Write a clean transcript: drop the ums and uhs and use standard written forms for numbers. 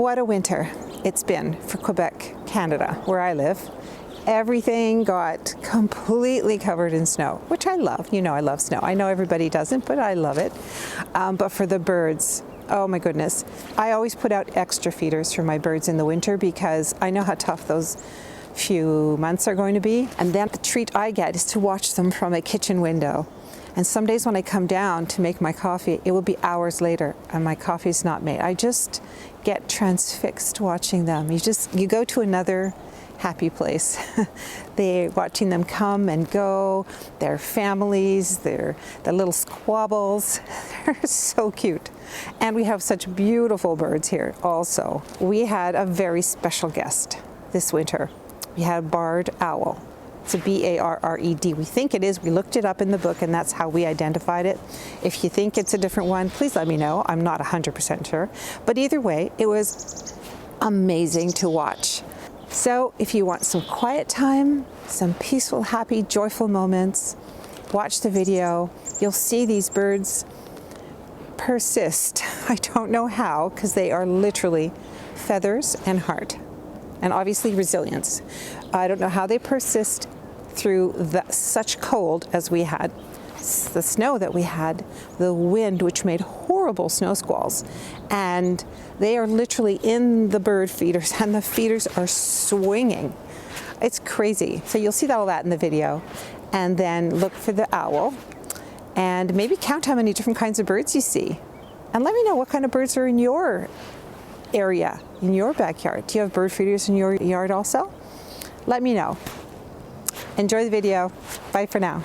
what a winter it's been for Quebec, Canada, where I live. Everything got completely covered in snow, which I love. You know I love snow. I know everybody doesn't, but I love it. But for the birds, oh my goodness. I always put out extra feeders for my birds in the winter because I know how tough those few months are going to be. And then the treat I get is to watch them from a kitchen window. And some days when I come down to make my coffee, it will be hours later and my coffee's not made. I just get transfixed watching them. You go to another happy place. They're watching them come and go, their families, the little squabbles. They're so cute. And we have such beautiful birds here also. We had a very special guest this winter. We had a barred owl. It's a B-A-R-R-E-D. We think it is. We looked it up in the book and that's how we identified it. If you think it's a different one, please let me know. I'm not 100% sure. But either way, it was amazing to watch. So if you want some quiet time, some peaceful, happy, joyful moments, watch the video. You'll see these birds persist. I don't know how, because they are literally feathers and heart, and obviously resilience. I don't know how they persist through such cold as we had, the snow that we had, the wind which made horrible snow squalls, and they are literally in the bird feeders and the feeders are swinging. It's crazy. So you'll see all that in the video, and then look for the owl and maybe count how many different kinds of birds you see, and let me know what kind of birds are in your area, in your backyard. Do you have bird feeders in your yard also? Let me know. Enjoy the video. Bye for now.